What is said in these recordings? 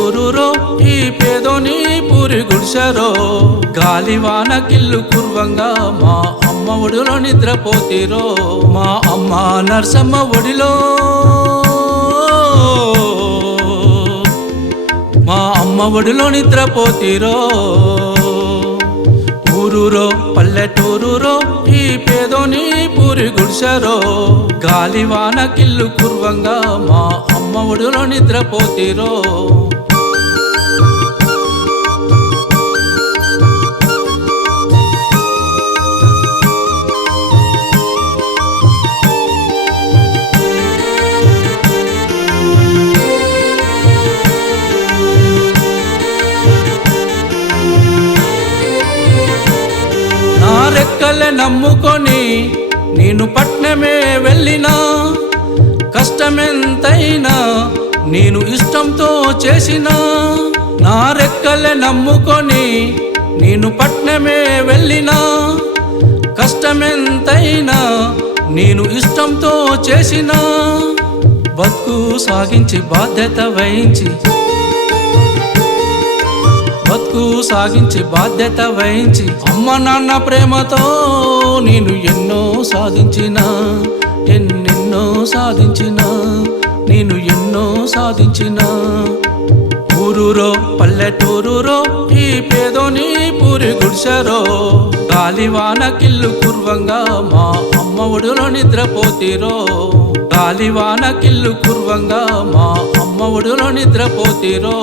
ఊరురో ఈ పేదోని పూరి గుడిసెరో. గాలివాన కిల్లు కుర్వంగా మా అమ్మ ఒడిలో నిద్రపోతీరో. మా అమ్మ నర్సమ్మ ఒడిలో. మా అమ్మ ఒడిలో నిద్రపోతీరో. ఊరురో పల్లెటూరురో ఈ పేదోని పూరి గుడిసారో. గాలివాన కిల్లు కుర్వంగా మా అమ్మ ఒడిలో నిద్రపోతీరో. నా నమ్ముకొని నేను పట్నమే వెళ్ళినా కష్టమెంతైనా నేను ఇష్టంతో చేసిన. నా రెక్కలే నమ్ముకొని నేను పట్నమే వెళ్ళినా కష్టమెంతైనా నేను ఇష్టంతో చేసిన. బతుకు సాగించి బాధ్యత వహించి బతుకు సాగించి బాధ్యత వహించి అమ్మ నాన్న ప్రేమతో నేను ఎన్నో సాధించిన ఎన్నెన్నో సాధించిన నేను ఎన్నో సాధించిన. ఊరూరో పల్లెటూరురో ఈ పేదోని పూరి గుడిసెరో గాలివాన కిల్లు కుర్వంగా మా అమ్మ ఒడిలో నిద్రపోతిరో. గాలివాన కిల్లు కుర్వంగా మా అమ్మ ఒడిలో నిద్రపోతిరో.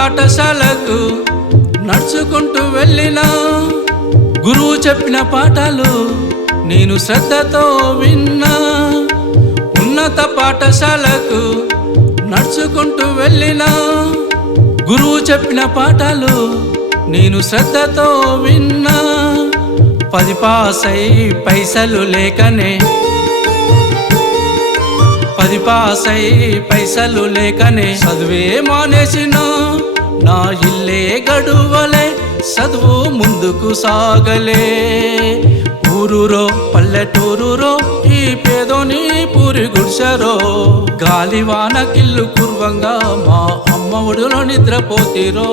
పాఠశాలకు నడుచుకుంటూ వెళ్ళినా గురువు చెప్పిన పాఠాలు నేను శ్రద్ధతో విన్నా. ఉన్నత పాఠశాలకు నడుచుకుంటూ వెళ్ళినా గురువు చెప్పిన పాఠాలు నేను శ్రద్ధతో విన్నా. పది పాసై పైసలు లేకనే పది పాసై పైసలు లేకనే చదువే మానేసినా. నా ఇల్లే గడువలే చదువు ముందుకు సాగలే. ఊరూరో పల్లెటూరురో ఈ పేదోని పూరి గుడిసెరో. గాలివాన కిల్లు కుర్వంగా మా అమ్మ ఒడిలో నిద్రపోతిరో.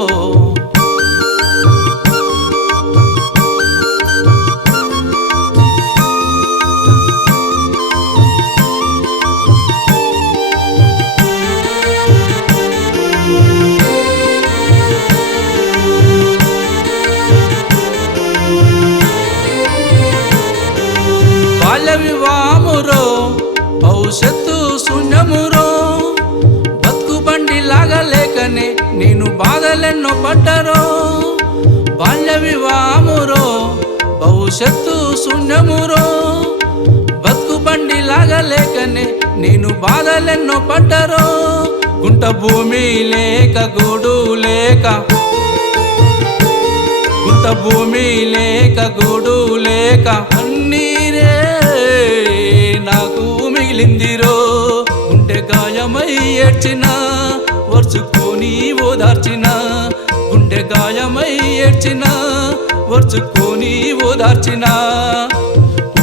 భవిష్యత్తు శూన్యమురో. బతుకు బండి లాగలేకనే నేను బాధలెన్నో పడ్డరో బాల్య వివాహమురో భవిష్యత్తు శూన్యమురో. బతుకు బండి లాగలేకనే నేను బాధలెన్నో పడ్డరో గుంట భూమి లేక గూడు లేక. గుంట భూమి లేక గూడు లేక. మిగిలిందిరో గుండె గాయమై ఏడ్చిన వర్చుకొని ఓదార్చిన. గుండె గాయమై ఏడ్చిన వర్చుకొని ఓదార్చిన.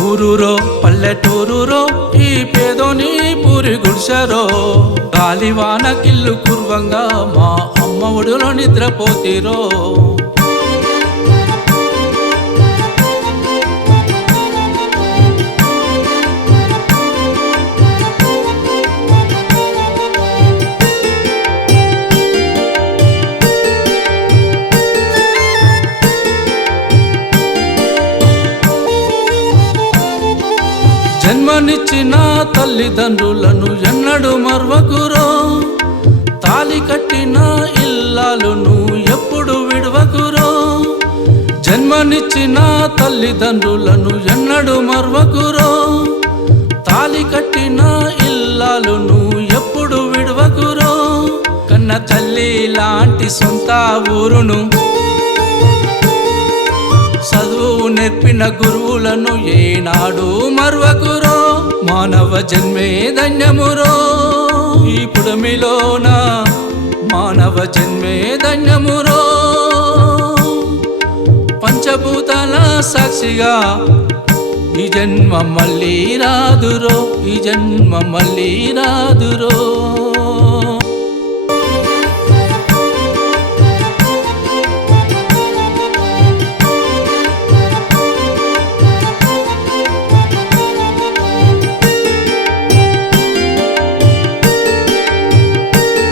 ఊరూరో పల్లెటూరురో ఈ పేదోని పూరి గుడిసెరో. గాలివాన కిల్లు కుర్వంగా మా అమ్మ ఒడిలో నిద్రపోతిరో. జన్మనిచ్చిన తల్లిదండ్రులను ఎన్నడు మర్వకురో. తాలి కట్టిన ఇల్లాలును ఎప్పుడు విడవకురో. జన్మనిచ్చిన తల్లిదండ్రులను ఎన్నడు మర్వకురో. తాలి కట్టిన ఇల్లాలును ఎప్పుడు విడవకురో. కన్న తల్లి లాంటి సొంత ఊరును నేర్పిన గురువులను ఏనాడు మర్వకురో? మానవ జన్మే ధన్యమురో? ఈ పుడమిలోన మానవ జన్మే ధన్యమురో? పంచభూతాల సాక్షిగా ఈ జన్మ మళ్ళీ రాదురో? ఈ జన్మ మళ్ళీ రాదురో?